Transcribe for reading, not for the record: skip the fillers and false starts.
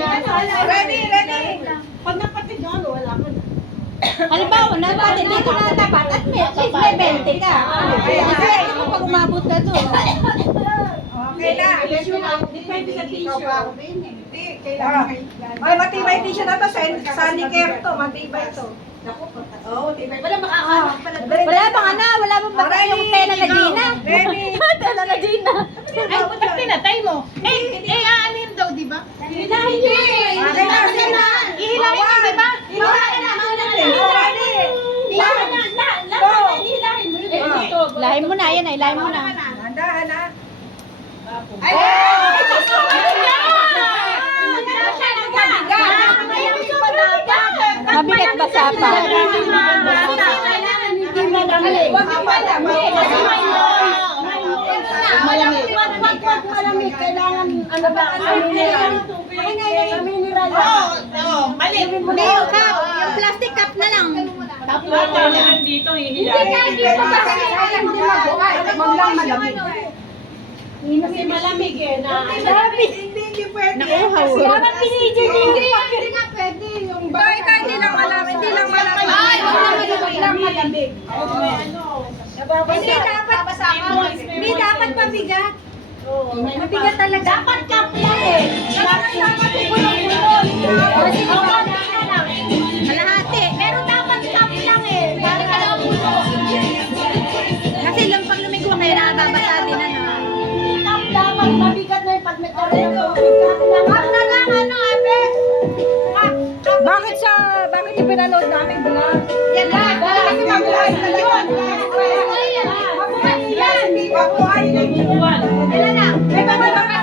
Ready. Pag napatid yun, wala ka na. Halimbawa, napatid dito na tapat at may 20 ka. Kasi ito pag umabot ka doon. Okay na. Depende sa tissue. Hindi, kailangan may matibay tissue na to. Sanicare to, matibay to. Oo, tibay. Wala makakahanap pala. Wala bang wala bang ba yung tela na Gina? Ready. Tela na Gina. Ay, putak tinatay mo. Aanin daw, di ba? Hilahin nyo eh. Okay na, sige na. Ihilahin mo, di ba? Hilahin na. Ready. Lahin mo na, yan ay, lahin mo na. Handa. Ay! Mabigat ba sa pa? Hindi malamig. Huwag yung malamig. Kasi malamig. Kailangan ano ba? Mineral. Oo, mali. Hindi yung cup, yung plastic cup na lang. Dito, Hindi dito kasi alam di mabuhay. Huwag lang malamig. kasi malamig eh. Hindi pwede. Nauhaw. Dapat pinigil. Hindi nga pwede. Yung hindi lang malamig. Hindi lang malamig. Huwag lang malamig. Hindi dapat mabigat. Mabigat talaga. Dapat cup lang eh. Dapat ipulong-pulong. Kalahati. Pero dapat cup lang eh. Para ka lang Kasi lang pag lumigo kayo nakababasa din cup dapat mabigat na yung pag nagkaroon. Cup na lang ate. Bakit yung pinanood namin vlog? Yan lang. Kasi mabuhay talaga. Mabuhay yan. Mabuhay yan. Ilan na? May mga